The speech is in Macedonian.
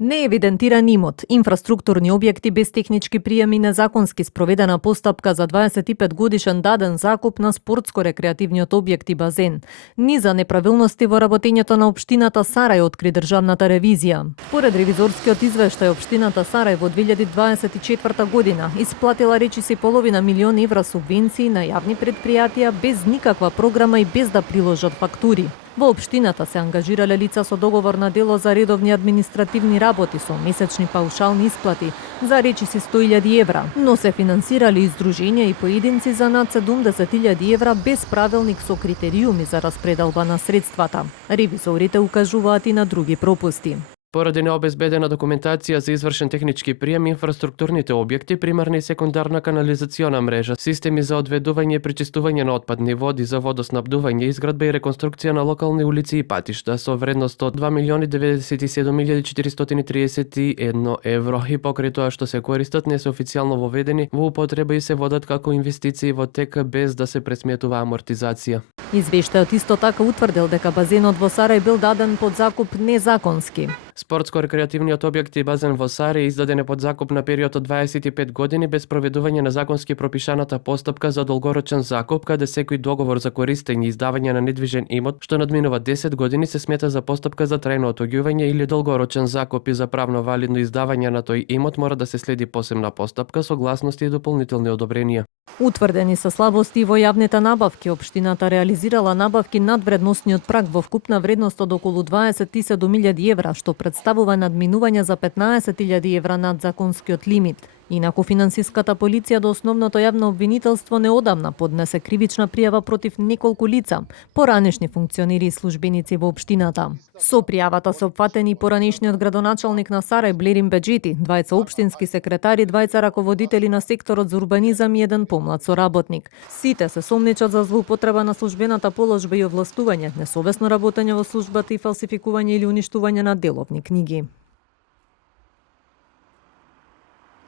Неевидентиран имот, инфраструктурни објекти без технички приеми, незаконски спроведена постапка за 25 годишен даден закуп на спортско-рекреативниот објект и базен. Низа неправилности во работењето на општината Сарај откри државната ревизија. Според ревизорскиот извештај, општината Сарај во 2024 година исплатила речиси половина милион евра субвенции на јавни предпријатија без никаква програма и без да приложат фактури. Во општината се ангажирале лица со договор на дело за редовни административни работи со месечни паушални исплати за речиси 100.000 евра, но се финансирали и здруженја и поединци за над 70.000 евра без правилник со критериуми за распределба на средствата. Ревизорите укажуваат и на други пропусти. Поради необезбедена документација за извршен технички прием, инфраструктурните објекти, примарна и секундарна канализациона мрежа, системи за одведување и пречистување на отпадни води за водоснабдување, изградба и реконструкција на локални улици и патишта со вредност од 2.097.431 евро и покрај тоа што се користат не се официјално воведени во употреба и се водат како инвестиции во тек без да се пресметува амортизација. Извештајот исто така утврдил дека базенот во Сарај бил даден под закуп незаконски. Спортско-рекреативниот објект и базен во Сарај издаден под закуп на период од 25 години без проведување на законски пропишаната постапка за долгорочен закуп, каде секој договор за користење и издавање на недвижен имот што надминува 10 години се смета за постапка за трајно отоѓување или долгорочен закуп и за правно валидно издавање на тој имот мора да се следи посебна постапка, согласности и дополнителни одобренија. Утврдени се слабости и во јавните набавки. Општината реализирала набавки над вредносниот праг во вкупна вредност од околу 27.000 евра, што представува надминување за 15.000 евра над законскиот лимит. Инаку финансиската полиција до основното јавно обвинителство неодамна поднесе кривична пријава против неколку лица, поранешни функционери и службеници во општината. Со пријавата се опфатени поранешниот градоначалник на Сарај Блерин Беџети, двајца општински секретари, двајца раководители на секторот за урбанизам и еден помлад соработник. Сите се сомнечат за злоупотреба на службената положба и овластување, несовесно работење во службата и фалсификување или уништување на деловни книги.